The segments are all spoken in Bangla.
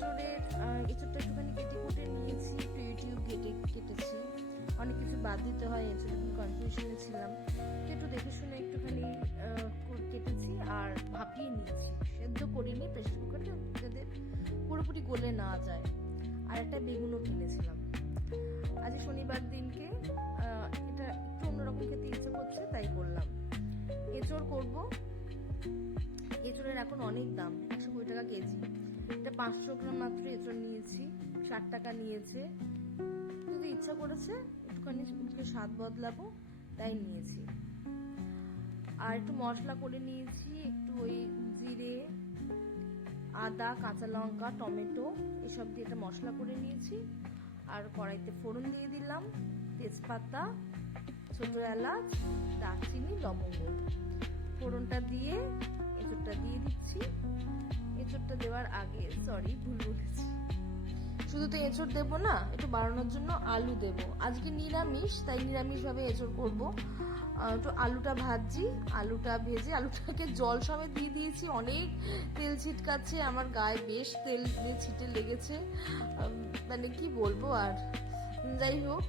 এঁচড়ের এঁচড়টা একটুখানি কেটে কুটে নিয়েছি একটু ইউটিউব কেটে কেটেছি। অনেক কিছু বাদ দিতে হয় এঁচড় কনফিউশনে ছিলাম। একটু দেখে শুনে একটুখানি কেটেছি আর ভাপিয়ে নিয়েছি। সেদ্ধ করিনি প্রেশার কুকারে যাতে পুরোপুরি গলে না যায়। আর একটা বেগুনও কিনেছিলাম। আজ শনিবার দিনকে এটা একটু অন্যরকম খেতে ইচ্ছে করছে, তাই করলাম। এঁচড় করব। এঁচড়ের এখন অনেক দাম, একশো কুড়ি টাকা কেজি। এটা পাঁচশো গ্রাম মাত্র এঁচড় নিয়েছি, ষাট টাকা নিয়েছে। যদি ইচ্ছা করেছে, একটুখানি একটু স্বাদ বদলাবো, তাই নিয়েছি। আর একটু মশলা করে নিয়েছি, একটু ওই জিরে, আদা, কাঁচা লঙ্কা, টমেটো, এসব দিয়ে একটা মশলা করে নিয়েছি। আর কড়াইতে ফোড়ন দিয়ে দিলাম, তেজপাতা, ছোট এলাচ, দারচিনি, লবঙ্গ। ফোড়নটা দিয়ে, এঁচড়টা দিয়ে দিচ্ছি। এঁচড়টা দেওয়ার আগে সরি ভুল বলেছি। শুধু তো এঁচড় দেবো না, একটু বাড়ানোর জন্য আলু দেব। আজকে নিরামিষ, তাই নিরামিষ ভাবে এঁচড় করব। একটু আলুটা ভাজছি আলুটা ভেজে, আলুটাকে জল সমেত দিয়ে দিয়েছি। অনেক তেল ছিটকাচ্ছে, আমার গায়ে বেশ তেল দিয়ে ছিটে লেগেছে। মানে কি বলব আর? যাই হোক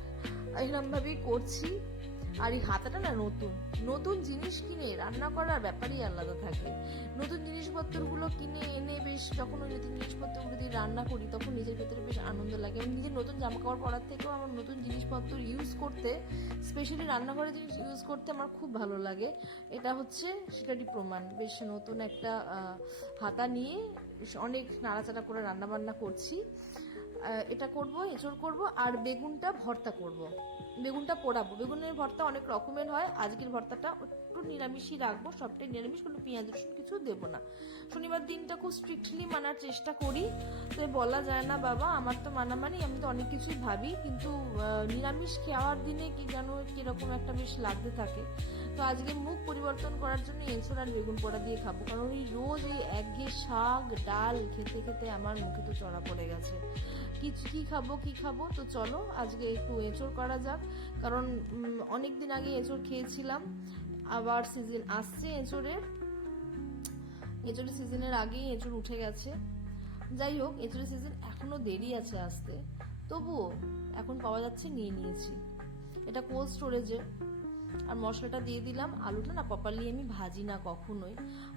এরকম ভাবেই করছি। আর এই হাতাটা না নতুন। নতুন জিনিস কিনে রান্না করার ব্যাপারই আলাদা থাকে। নতুন জিনিসপত্রগুলো কিনে এনে বেশ যখন ওই নতুন জিনিসপত্রগুলো দিয়ে রান্না করি, তখন নিজের ভেতরে বেশ আনন্দ লাগে। এবং নিজের নতুন জামা কাপড় পরার থেকেও আমার নতুন জিনিসপত্র ইউজ করতে স্পেশালি রান্নাঘরের জিনিস ইউজ করতে আমার খুব ভালো লাগে। এটা হচ্ছে সেটারই প্রমাণ। বেশ নতুন একটা হাতা নিয়ে অনেক নাড়াচাড়া করে রান্নাবান্না করছি। এটা করব, এঁচড় করব, আর বেগুনটা ভর্তা করব। বেগুনটা পোড়াবো। বেগুনের ভর্তা অনেক রকমের হয়। আজকের ভর্তাটা একটু নিরামিষই রাখব। সবটাই নিরামিষ, কোনো পেঁয়াজ, রসুন কিছু দেবো না। শনিবার দিনটা খুব স্ট্রিক্টলি মানার চেষ্টা করি। তো বলা যায় না বাবা, আমার তো মানা মানি আমি তো অনেক কিছুই ভাবি। কিন্তু নিরামিষ খাওয়ার দিনে কি যেন কীরকম একটা বেশ লাগতে থাকে। তো আজকে মুখ পরিবর্তন করার জন্য এঁচড় আর বেগুন পোড়া দিয়ে খাব। কারণ এই রোজ এই একঘেয়ে শাক, ডাল খেতে খেতে আমার মুখে তো চড়া পড়ে গেছে। কি কি খাব কি খাব? তো চলো আজকে একটু এঁচড় করা যাক। কারণ অনেক দিন আগে এঁচড় খেয়েছিলাম। আবার সিজন আসছে এঁচড়ের। এঁচড়ের সিজনের আগেই এঁচড় উঠে গেছে। যাই হোক, এঁচড়ের সিজন এখনও দেরি আছে আসতে। তবুও এখন পাওয়া যাচ্ছে নিয়ে নিয়েছি। এটা কোল্ড স্টোরেজে আর মশলাটা দিয়ে দিলাম। আলুটা না প্রপারলি আমি ভাজি না কখনোই।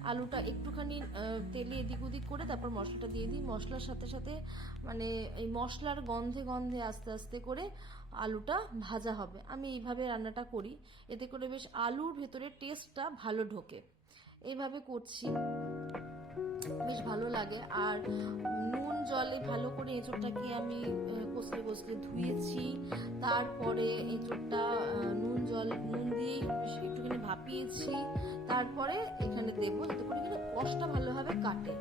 আলুটা একটুখানি তেলে এদিক ওদিক করে তারপর মশলাটা দিয়ে দিই। মশলার সাথে সাথে মানে এই মশলার গন্ধে গন্ধে আস্তে আস্তে করে আলুটা ভাজা হবে। আমি এইভাবে রান্নাটা করি। এতে করে বেশ আলুর ভেতরে টেস্টটা ভালো ঢোকে। এইভাবে করছি। বেশ ভালো লাগে। আর নুন জলে ভালো করে এঁচোড়টাকে আমি কষলে কষলে ধুয়েছি। তারপরে এঁচোড়টা নুন জল, নুন দিয়ে একটুখানি ভাপিয়েছি। তারপরে এখানে দেখব যাতে করে এখানে কষটা ভালোভাবে কাটে।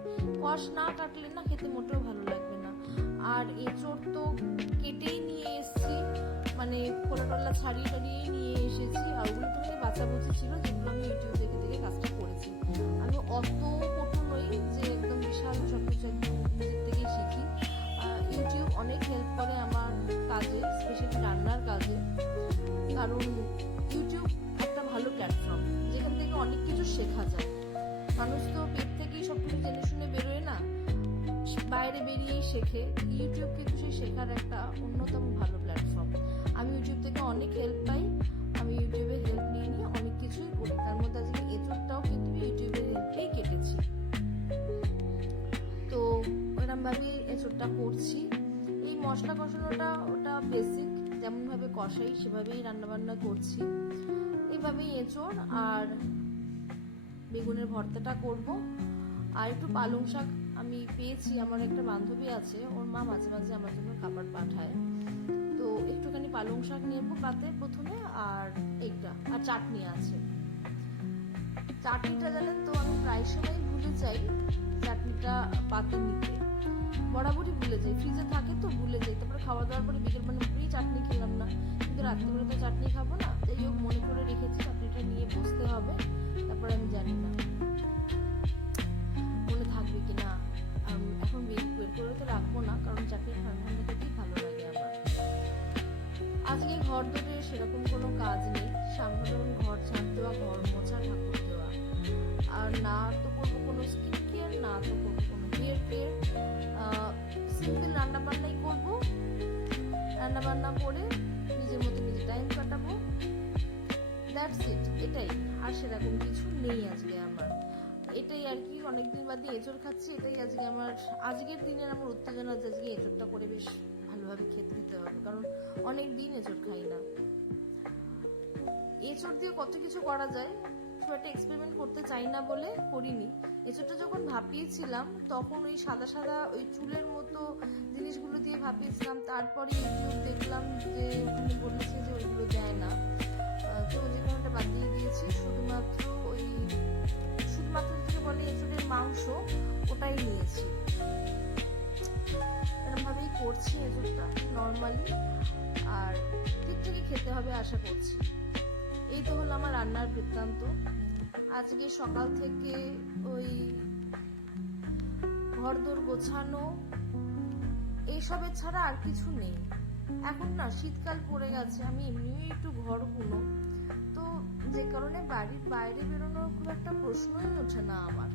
কষ না কাটলে না খেতে মোটেও ভালো লাগবে না। আর এঁচোড় তো কেটেই নিয়ে এসেছি। মানে খোলা টোলা ছাড়িয়ে টাড়িয়েই নিয়ে এসেছি। আর ওগুলো একটুখানি বাঁচাবুচি ছিল, যেগুলো আমি ইউটিউব দেখে দেখে কাজটা করেছি। আমি অত পটু নই যে একদম বিশাল সব কিছু একদম নিজের থেকেই শিখি। ইউটিউব অনেক হেল্প করে আমার কাজে স্পেশালি রান্নার কাজে। কারণ ইউটিউব একটা ভালো প্ল্যাটফর্ম যেখান থেকে অনেক কিছু শেখা যায়। মানুষ তো পেট থেকেই সব কিছু জেনে শুনে বেরোয় না। বাইরে বেরিয়েই শেখে। ইউটিউব কিন্তু সেই শেখার একটা অন্যতম ভালো প্ল্যাটফর্ম আমি ইউটিউব থেকে অনেক হেল্প পাই। ওইরকমভাবে এঁচড়টা করছি। এই মশলা কষানোটা ওটা বেসিক যেমনভাবে কষাই সেভাবেই রান্নাবান্না করছি। এইভাবেই এঁচড় আর বেগুনের ভর্তাটা করব। আর একটু পালং শাক আমি পেয়েছি, আমার একটা বান্ধবী আছে, ওর মা মাঝে মাঝে আমার জন্য খাবার পাঠায়। তো একটুখানি পালং শাক নেব পাতে প্রথমে, আর এইটা, আর চাটনি আছে। চাটনিটা জানেন তো, আমি প্রায় সময় ভুলে যাই, চাটনিটা পাতে নিতে। বরাবরই ভুলে যাই। ফ্রিজে থাকে তো ভুলে যাই। তারপরে খাওয়া দাওয়ার পরে বিকেল মানে পুরোই চাটনি খেলাম না। কিন্তু রাত্রিবেলা তো চাটনি খাব না। তাই হোক, মনে করে রেখেছি চাটনিটা নিয়ে বসতে হবে। তারপরে আমি জানি না। মনে থাকবে কি না। এখন বের করে তো রাখব না। কারণ চাটনি ঠান্ডা ঠান্ডা খেতেই ভালো লাগে আমার। আজকে ঘর দুটোর সেরকম কোনো কাজ নেই। সামনে যখন ঘর ছাড় দেওয়া, ঘর মোছা, ঠাকুর দেওয়া। আর না তো করব কোনো স্কিন কেয়ার, না তো করব কোনো সিম্পল রান্না বান্নাই করব। রান্না বান্না করে নিজের মতো নিজে টাইম কাটাবো। দ্যাটস ইট এটাই। আর সেরকম কিছু নেই আজকে আমার। এটাই আর কি, অনেকদিন বাদে এঁচড় খাচ্ছি, এটাই আজকে আমার, আজকের দিনের আমার উত্তেজনা যে আজকে এঁচড়টা করে বেশ ভালোভাবে খেতে খেতে হবে। কারণ অনেক দিন এঁচড় খাই না। এঁচড় দিয়ে কত কিছু করা যায় খুব একটা এক্সপেরিমেন্ট করতে চাই না বলে করিনি। এঁচড়টা যখন ভাপিয়েছিলাম, তখন ওই সাদা সাদা ওই চুলের মতো জিনিসগুলো দিয়ে ভাপিয়েছিলাম। তারপরে ইউটিউব দেখলাম যে ওখানে বলেছে যে ওইগুলো দেয় না। তো যে কারণটা বাদ দিয়ে দিয়েছি। শুধুমাত্র ওই শুধুমাত্র যেটাকে বলে এঁচড়ের মাংস, ওটাই নিয়েছি। এরকমভাবেই করছি এঁচড়টা নর্মালি আর ঠিকঠাকই খেতে হবে আশা করছি। এই তো হলো আমার রান্নার বৃত্তান্ত। আজকে সকাল থেকে ওই ঘরদোর গোছানো, এইসবের ছাড়া আর কিছু নেই। এখন না, শীতকাল পড়ে গেছে, আমি এমনিও একটু ঘরগুলো তো যে কারণে বাড়ির বাইরে বেরোনোর খুব একটা প্রশ্নই ওঠে না আমার।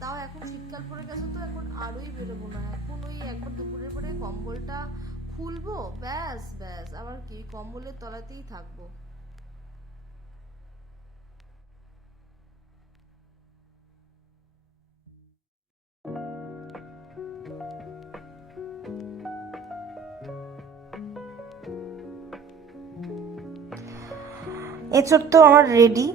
তাও এখন শীতকাল পড়ে গেছে, তো এখন আরোই বেরোবো না। এখন ওই একবার দুপুরের পরে কম্বলটা খুলবো? ব্যাস ব্যাস। আবার কি? কম্বলের তলাতেই থাকব। এঁচড় তো আমার রেডি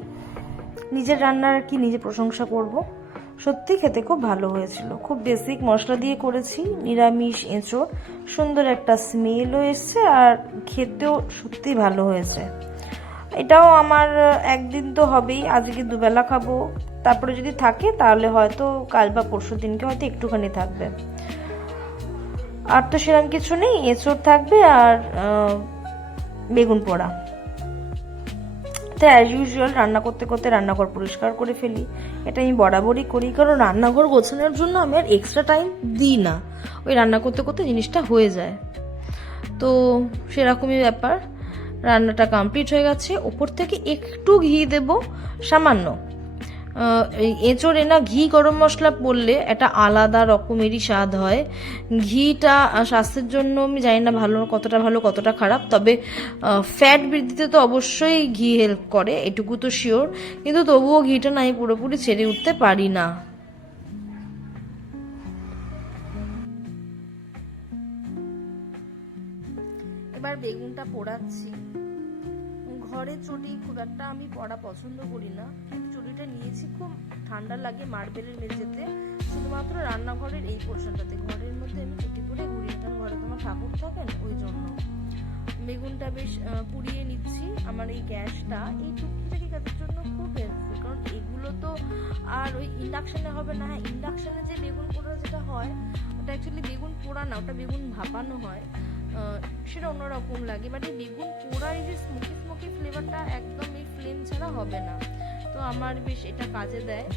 নিজের রান্নার কি নিজে প্রশংসা করব। সত্যি খেতে খুব ভালো হয়েছিল। খুব বেসিক মশলা দিয়ে করেছি, নিরামিষ, এঁচড়। সুন্দর একটা স্মেলও এসছে আর খেতেও সত্যি ভালো হয়েছে। এটাও আমার, একদিন তো হবেই, আজকে দুবেলা খাব। তারপরে যদি থাকে, তাহলে হয়তো কাল বা পরশু দিনকে হয়তো একটুখানি থাকবে। আর তো সেরকম কিছু নেই, এঁচড় থাকবে আর বেগুন পোড়া। তো অ্যাজ ইউজুয়াল রান্না করতে করতে রান্নাঘর পরিষ্কার করে ফেলি। এটা আমি বরাবরই করি, কারণ রান্নাঘর গোছানোর জন্য আমি আর এক্সট্রা টাইম দিই না। ওই রান্না করতে করতে জিনিসটা হয়ে যায়। তো সেরকমই ব্যাপার। রান্নাটা কমপ্লিট হয়ে গেছে। ওপর থেকে একটু ঘি দেব, সামান্য। এঁচড়ে না ঘি গরম মশলা পড়লে একটা আলাদা রকমেরই স্বাদ হয়। ঘিটা স্বাস্থ্যের জন্য আমি জানি না ভালো, কতটা ভালো, কতটা খারাপ, তবে ফ্যাট বৃদ্ধিতে তো অবশ্যই ঘি হেল্প করে, এটুকু তো শিওর কিন্তু তবুও ঘিটা না আমি পুরোপুরি ছেড়ে উঠতে পারি না। এবার বেগুনটা পোড়াচ্ছি। ঘরে চটি খুব একটা আমি পড়া পছন্দ করি না, কিন্তু চটিটা নিয়েছি, খুব ঠান্ডা লাগে মার্বেলের মেঝেতে। শুধুমাত্র রান্নাঘরের এই পোর্শনটাতে। ঘরের মধ্যে আমি চটি পরে ঘুরি কারণ ঘরে তোমার ঠাকুর থাকেন, ওই জন্য। বেগুনটা বেশ পুড়িয়ে নিচ্ছি, আমার এই গ্যাসটা। এই টুকিটাকি কাজের জন্য খুব হেল্পফুল কারণ এগুলো তো আর ওই ইন্ডাকশানে হবে না। হ্যাঁ ইন্ডাকশনে যে বেগুন পোড়া যেটা হয়, ওটা অ্যাকচুয়ালি বেগুন পোড়া না, ওটা বেগুন ভাপানো হয়। সেটা অন্যরকম লাগে। বাট এই বেগুন পোড়া এই যে স্মোকি স্মোকি ফ্লেভারটা একদম এই ফ্লেম ছাড়া হবে না। তো আমার বেশ এটা কাজে দেয়।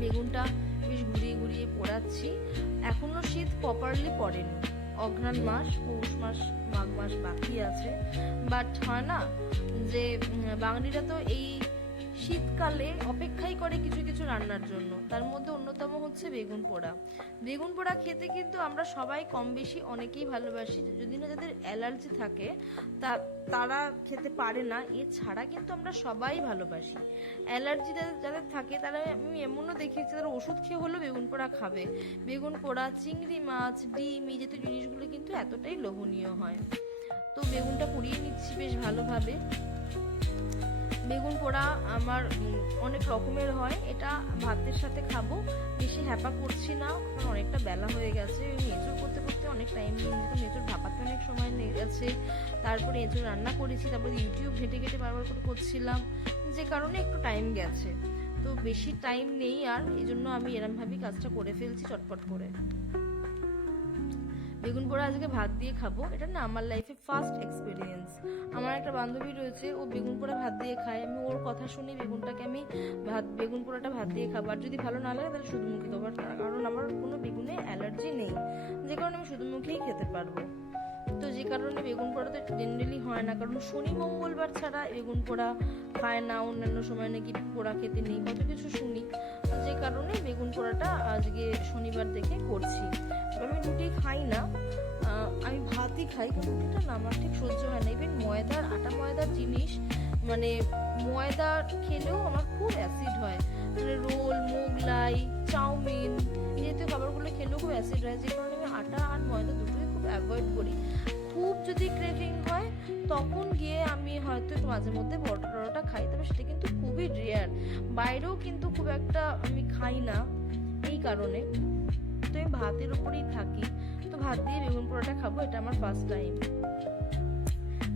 বেগুনটা বেশ ঘুরিয়ে ঘুরিয়ে পোড়াচ্ছি। এখনও শীত প্রপারলি পড়েনি। অঘ্রাণ মাস, পৌষ মাস, মাঘ মাস বাকি আছে। বাট হয় না যে বাঙালিরা তো এই শীতকালে অপেক্ষাই করে কিছু কিছু রান্নার জন্য। তার মধ্যে অন্যতম হচ্ছে বেগুন পোড়া। বেগুন পোড়া খেতে কিন্তু আমরা সবাই কম বেশি অনেকেই ভালোবাসি। যদি না যাদের অ্যালার্জি থাকে, তা, তারা খেতে পারে না। এছাড়া কিন্তু আমরা সবাই ভালোবাসি। অ্যালার্জি যাদের থাকে, তারা, আমি এমনও দেখেছি তারা ওষুধ খেয়ে হলেও বেগুন পোড়া খাবে। বেগুন পোড়া, চিংড়ি মাছ, ডিম এই জাতীয় জিনিসগুলো কিন্তু এতটাই লোভনীয় হয়। তো বেগুনটা পুড়িয়ে নিচ্ছি বেশ ভালোভাবে। বেগুন পোড়া আমার অনেক রকমের হয়। এটা ভাতের সাথে খাব। বেশি হ্যাপা করছি না। কারণ অনেকটা বেলা হয়ে গেছে। এঁচড় করতে করতে অনেক টাইম নিয়ে যেত এঁচড় ভাপাতে অনেক সময় লেগে গেছে। তারপরে এঁচড় রান্না করেছি। তারপরে ইউটিউব ঘেটে ঘেটে বারবার করে করছিলাম। যে কারণে একটু টাইম গেছে। তো বেশি টাইম নেই আর এই জন্য আমি এরমভাবেই কাজটা করে ফেলছি চটপট করে। বেগুন পোড়া আজকে ভাত দিয়ে খাব। এটা না আমার লাইফে ফার্স্ট এক্সপিরিয়েন্স আমার একটা বান্ধবী রয়েছে, ও বেগুন পোড়া ভাত দিয়ে খায়। আমি ওর কথা শুনি বেগুনটাকে আমি ভাত, বেগুন পোড়াটা ভাত দিয়ে খাব। আর যদি ভালো না লাগে, তাহলে শুধুমুখী দেবো কারণ আমার কোনো বেগুনে অ্যালার্জি নেই। যে কারণে আমি শুধুমুখীই খেতে পারব। তো যে কারণে বেগুন পোড়া তো জেনারেলি হয় না। কারণ শনি মঙ্গলবার ছাড়া বেগুন পোড়া খায় না, অন্যান্য সময় নাকি পোড়া খেতে নেই, কত কিছু শুনি। যে কারণে বেগুন পোড়াটা আজকে শনিবার দেখে করছি। আমি রুটি খাই না আমি ভাতই খাই, কিন্তু রুটিটা না, আমার ঠিক সহ্য হয় না। ইভেন ময়দার, আটা ময়দার জিনিস মানে ময়দা খেলেও আমার খুব অ্যাসিড হয়। মানে রোল, মোগলাই, চাউমিন যেহেতু খাবারগুলো খেলেও খুব অ্যাসিড হয়। যে কারণে আমি আটা আর ময়দা অ্যাভয়েড করি। খুব যদি ক্রেভিং হয়, তখন গিয়ে আমি হয়তো একটু মাঝে মধ্যে পরোটা খাই, তবে সেটা কিন্তু খুবই রেয়ার বাইরেও কিন্তু খুব একটা আমি খাই না এই কারণে। তো আমি ভাতের উপরেই থাকি। তো ভাত দিয়ে বেগুন পরোটা খাব, এটা আমার ফার্স্ট টাইম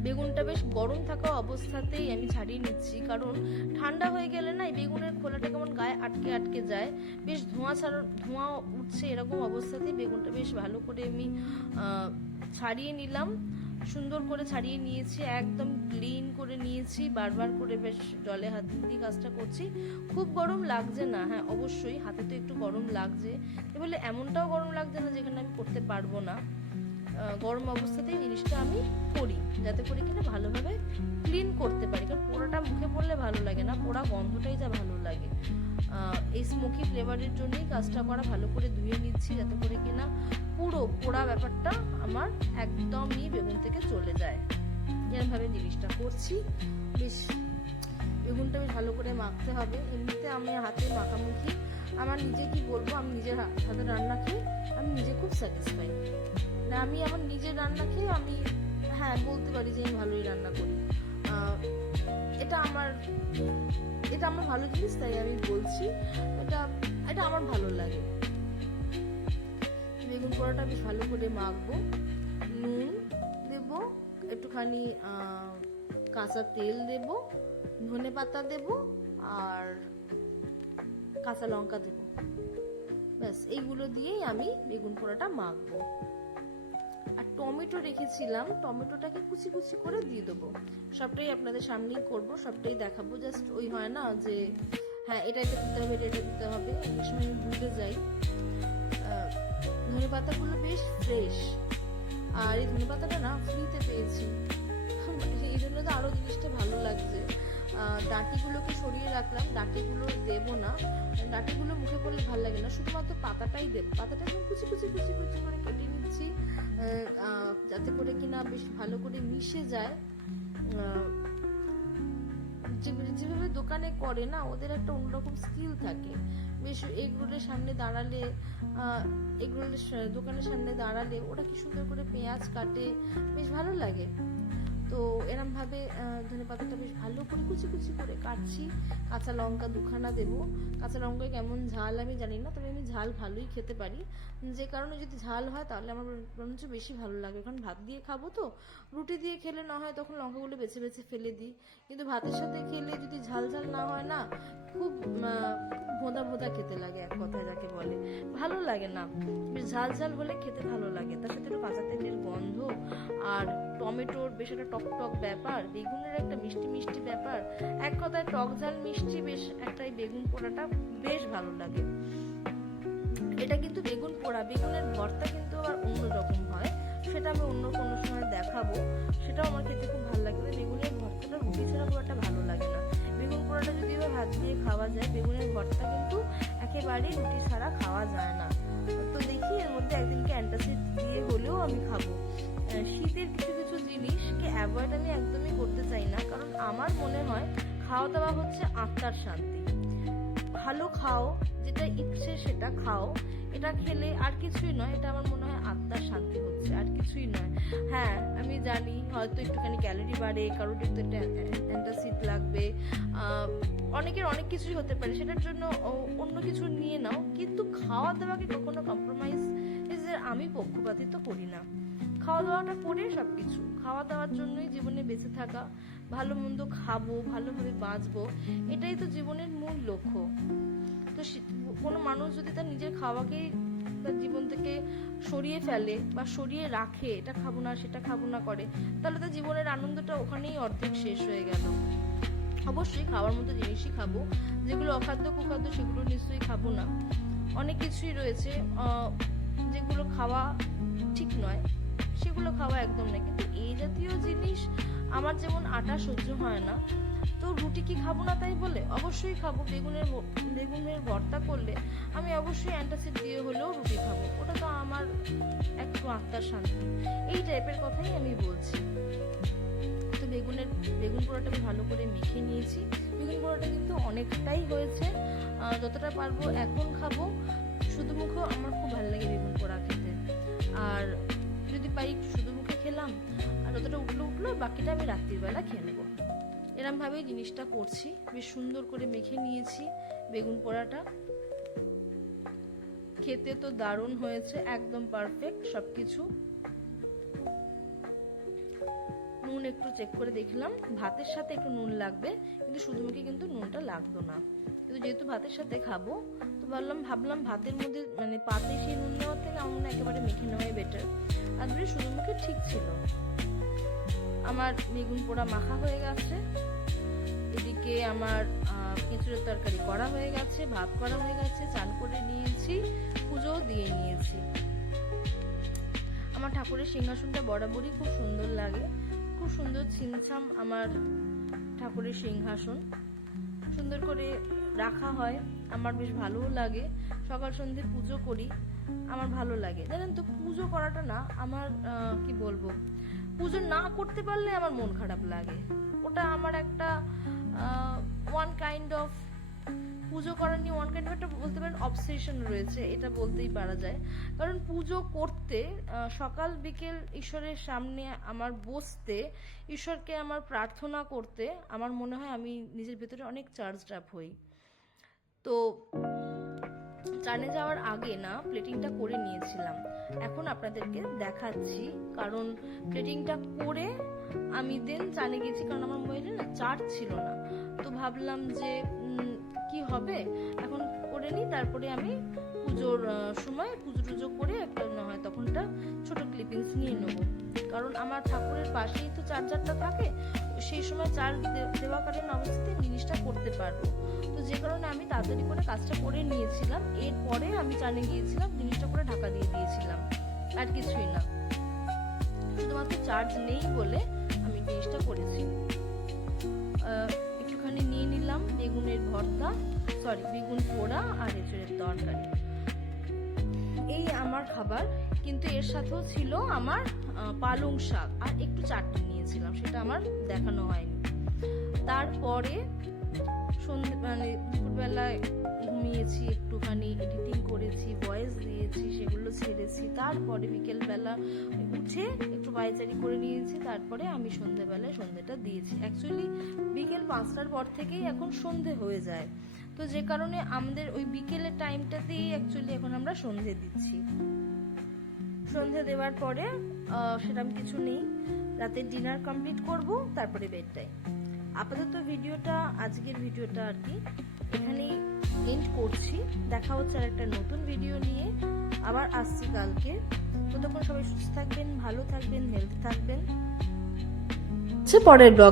বেগুনটা বেশ গরম থাকা অবস্থাতেই আমি ছাড়িয়ে নিচ্ছি, কারণ ঠান্ডা হয়ে গেলে না এই বেগুনের খোলাটা কেমন গায়ে আটকে আটকে যায়। বেশ ধোঁয়া ছাড়া, ধোঁয়া উঠছে এরকম অবস্থাতেই বেগুনটা বেশ ভালো করে আমি ছাড়িয়ে নিলাম। সুন্দর করে ছাড়িয়ে নিয়েছি, একদম ক্লিন করে নিয়েছি, বারবার করে বেশ জলে হাত দিয়ে কাজটা করছি। খুব গরম লাগছে না হ্যাঁ অবশ্যই হাতে তো একটু গরম লাগছে। বলে এমনটাও গরম লাগছে না যেখানে আমি করতে পারব না। গরম অবস্থাতেই জিনিসটা আমি করি, যাতে করে কিনা ভালোভাবে ক্লিন করতে পারি। কারণ পোড়াটা মুখে পড়লে ভালো লাগে না, পোড়া গন্ধটাই যা ভালো লাগে। এই স্মোকি ফ্লেভারের জন্যই কাজটা করা ভালো করে ধুয়ে নিচ্ছি, যাতে করে কিনা পুরো পোড়া ব্যাপারটা আমার একদমই বেগুন থেকে চলে যায়। এরমভাবে জিনিসটা করছি, বেশ বেগুনটা বেশ ভালো করে মাখতে হবে। এমনিতে আমি হাতে মাখামুখি, আমার নিজে কি বলব, আমি নিজের হাতে রান্না খেয়ে আমি নিজে খুব স্যাটিসফাই না আমি আমার নিজের রান্না খেয়ে আমি হ্যাঁ বলতে পারি যে আমি ভালোই রান্না করি। এটা আমার এটা আমার ভালো জিনিস, তাই আমি বলছি। এটা এটা আমার ভালো লাগে। বেগুন পোড়াটা বেশ ভালো করে মাখবো। নুন দেব, একটুখানি কাঁচা তেল দেব, ধনে পাতা দেব, আর কাঁচা লঙ্কা দেব। ব্যাস, এইগুলো দিয়েই আমি বেগুন পোড়াটা মাখবো। টমেটো রেখেছিলাম, টমেটোটাকে কুচি কুচি করে দিয়ে দেবো। সবটাই আপনাদের সামনেই করব, সবটাই দেখাবো। জাস্ট ওই হয় না যে হ্যাঁ এটা এটা দিতে হবে, এটা এটা দিতে হবে। অনেক সময় আমি ভুলে যাই। ধনে পাতাগুলো বেশ ফ্রেশ আর এই ধনে পাতাটা না ফ্রিতে পেয়েছি। এই জন্য তো আরও জিনিসটা ভালো লাগছে। ডাঁটিগুলোকে সরিয়ে রাখলাম। ডাঁটিগুলো ডাঁটিগুলো মুখে পড়লে ভালো লাগে না। শুধুমাত্র পাতাটাই দেবো। পাতাটা একদম কুচি কুচি কুচি কুচি করে কেটে নিচ্ছি। যাতে করে কিনা বেশ ভালো করে মিশে যায়। যেভাবে দোকানে করে না, ওদের একটা অন্যরকম স্কিল থাকে। বেশ এগরোলের সামনে দাঁড়ালে এগরোলের দোকানের সামনে দাঁড়ালে ওরা কি সুন্দর করে পেঁয়াজ কাটে, বেশ ভালো লাগে। তো এরম ভাবে ধনে পাতাটা বেশ ভালো করে কুচি কুচি করে কাটছি। কাঁচা লঙ্কা দুখানা দেবো। কাঁচা লঙ্কায় কেমন ঝাল আমি জানি না, তবে আমি ঝাল ভালোই খেতে পারি। যে কারণে যদি ঝাল হয় তাহলে আমার বরঞ্চ বেশি ভালো লাগে। কারণ ভাত দিয়ে খাব তো, রুটি দিয়ে খেলে না হয় তখন লঙ্কাগুলো বেছে বেছে ফেলে দিই। কিন্তু ভাতের সাথে খেলে যদি ঝাল ঝাল না হয় না, খুব ভোঁদা ভোঁদা খেতে লাগে এক কথায় যাকে বলে। ভালো লাগে না। ঝাল ঝাল হলে খেতে ভালো লাগে। তার সাথে কাঁচা তেলের গন্ধ আর টমেটোর বেশ একটা টক টক ব্যাপার, বেগুনের একটা মিষ্টি মিষ্টি ব্যাপার, এক কথায় টক ঝাল মিষ্টি বেশ একটা এই বেগুন পোড়াটা বেশ ভালো লাগে। এটা কিন্তু বেগুন পোড়া, বেগুনের ভর্তা কিন্তু আবার অন্য রকম হয়, সেটা আমি অন্য কোনো সময় দেখাবো। সেটাও আমার খেতে খুব ভালো লাগে বেগুনের ভর্তাটা রুটি ছাড়া খুব একটা ভালো লাগে না। বেগুন পোড়াটা যদি ভাত দিয়ে খাওয়া যায়, বেগুনের ভর্তা কিন্তু একেবারেই রুটি ছাড়া খাওয়া যায় না। তো দেখি, এর মধ্যে একদিনকে অ্যান্টাসিড দিয়ে হলেও আমি খাব। শীতের কিছু জিনিসকে অ্যাভয়েড আমি একদমই করতে চাই না, কারণ আমার মনে হয় খাওয়া দাওয়া হচ্ছে আত্মার শান্তি। ভালো খাও, যেটা ইচ্ছে সেটা খাও, এটা খেলে আর কিছুই নয়, এটা আমার মনে হয় আত্মার শান্তি হচ্ছে, আর কিছুই নয়। হ্যাঁ আমি জানি হয়তো একটুখানি ক্যালোরি বাড়ে, কারোর একটু একটা অ্যান্টাসিড লাগবে অনেকের অনেক কিছুই হতে পারে, সেটার জন্য অন্য কিছু নিয়ে নাও, কিন্তু খাওয়া দাওয়াকে কখনো কম্প্রোমাইজ আমি পক্ষপাতিত্ব করি না। খাওয়া দাওয়াটা করে সব কিছু খাওয়া দাওয়ার জন্যই জীবনে বেঁচে থাকা, ভালো মন্দ খাব ভালোভাবে বাঁচবো, এটাই তো জীবনের মূল লক্ষ্য। তো কোনো মানুষ যদি তার নিজের খাওয়াকেই তার জীবন থেকে সরিয়ে ফেলে বা সরিয়ে রাখে, এটা খাব না, সেটা খাব না করে, তাহলে তার জীবনের আনন্দটা ওখানেই অর্ধেক শেষ হয়ে গেল। অবশ্যই খাওয়ার মতো জিনিসই খাব, যেগুলো অখাদ্য, কুখাদ্য, সেগুলো নিশ্চয়ই খাব না। অনেক কিছুই রয়েছে যেগুলো খাওয়া ঠিক নয়। সেগুলো খাওয়া একদম না কিন্তু এই জাতীয় জিনিস আমার যেমন আটা সহ্য হয় না, তো রুটি কি খাব না তাই বলে? অবশ্যই খাব। বেগুনের বেগুনের ভর্তা করলে আমি অবশ্যই অ্যান্টাসিড দিয়ে হলেও রুটি খাব। ওটা তো আমার একটু আত্মার শান্তি। এই টাইপের কথাই আমি বলছি। তো বেগুনের, বেগুন পোড়াটা আমি ভালো করে মেখে নিয়েছি। বেগুন পোড়াটা কিন্তু অনেকটাই হয়েছে। যতটা পারব এখন খাব। শুধু মুখেও আমার খুব ভালো লাগে বেগুন পোড়া খেতে। আর পাই, একটু শুধু মুখে খেলাম, আর যতটা উঠল উঠল, বাকিটা আমি রাত্রিবেলা খেয়ে নেব। এরমভাবেই জিনিসটা করছি, বেশ সুন্দর করে মেখে নিয়েছি বেগুন পোড়াটা। খেতে তো দারুণ হয়েছে, একদম পারফেক্ট সব কিছু নুন একটু চেক করে দেখলাম, ভাতের সাথে একটু নুন লাগবে, কিন্তু শুধু মুখে কিন্তু নুনটা লাগতো না। কিন্তু যেহেতু ভাতের সাথে খাব ভাবলাম ভাবলাম ভাতের মধ্যে মানে পাতে সেই নুন নেওয়ার থেকে আমার মনে একেবারে মেখে নেওয়াই বেটার আর শুধু মুখে ঠিক ছিল। আমার বেগুন পোড়া মাখা হয়ে গেছে। এদিকে আমার কেঁচুড়ের তরকারি করা হয়ে গেছে, ভাত করা হয়ে গেছে, চান করে নিয়েছি, পুজোও দিয়ে নিয়েছি। আমার ঠাকুরের সিংহাসনটা বরাবরই খুব সুন্দর লাগে। খুব সুন্দর ছিমছাম আমার ঠাকুরের সিংহাসন। সুন্দর করে রাখা হয়। আমার বেশ ভালোও লাগে। সকাল সন্ধে পুজো করি, আমার ভালো লাগে। জানেন তো, পুজো করাটা না আমার কি বলব? পুজো না করতে পারলে আমার মন খারাপ লাগে। ওটা আমার একটা ওয়ান কাইন্ড অফ পুজো করা নিয়ে ওয়ান কাইন্ড অফ একটা বলতে পারেন অবসেশন রয়েছে, এটা বলতেই পারা যায়। কারণ পুজো করতে সকাল বিকেল ঈশ্বরের সামনে আমার বসতে, ঈশ্বরকে আমার প্রার্থনা করতে, আমার মনে হয় আমি নিজের ভেতরে অনেক চার্জড আপ হই। তো চানে যাওয়ার আগে না প্লেটিংটা করে নিয়েছিলাম। এখন আপনাদেরকে দেখাচ্ছি। কারণ প্লেটিংটা করে আমি দেন চানে গেছি কারণ আমার মোবাইলে না চার্জ ছিল না। তো ভাবলাম যে কি হবে? এখন করে নিই, তারপরে আমি পুজোর সময় পুজো টুজো করে একটা না হয় তখনটা ছোট ক্লিপিংস নিয়ে নেব। কারণ আমার ঠাকুরের পাশেই তো চার্জারটা থাকে সেই সময় চার্জ দেওয়াকালীন অবস্থায় জিনিসটা করতে পারব। তো যে কারণে আমি তাড়াতাড়ি করে কাজটা করে নিয়েছিলাম। এরপরে আমি চানে গিয়েছিলাম, জিনিসটা করে ঢাকা দিয়ে দিয়েছিলাম। আর কিছুই না। শুধুমাত্র চার্জ নেই বলে আমি জিনিসটা করেছি। একটুখানি নিয়ে নিলাম বেগুনের ভর্তা সরি বেগুন পোড়া আর এঁচড়ের তরকারি। এই আমার খাবার, কিন্তু এর সাথেও ছিল আমার পালং শাক আর একটু চাটনি। নিয়েছিলাম সেটা আমার দেখানো হয়নি। তারপরে সন্ধে মানে দুপুরবেলায় ঘুমিয়েছি, একটুখানি এডিটিং করেছি ভয়েস দিয়েছি, সেগুলো ছেড়েছি। তারপরে বিকেলবেলা উঠে একটু বাইচারি করে নিয়েছি, তারপরে আমি সন্ধেবেলায় সন্ধেটা দিয়েছি। অ্যাকচুয়ালি বিকেল পাঁচটার পর থেকেই এখন সন্ধে হয়ে যায়। তো যে কারণে আমাদের ওই বিকেলের টাইমটাতেই অ্যাকচুয়ালি এখন আমরা সন্ধে দিচ্ছি। সন্ধে দেওয়ার পরে সেরকম কিছু নেই। রাতের ডিনার কমপ্লিট করব, তারপরে বেড আপাতত ভিডিওটা, আজকের ভিডিওটা আর কি, এখানেই এন্ড করছি। দেখা হচ্ছে আর একটা নতুন ভিডিও নিয়ে। আবার আসছি কালকে। ততক্ষণ সবাই সুস্থ থাকবেন, ভালো থাকবেন হেলথ থাকবেন। পরের ব্লগ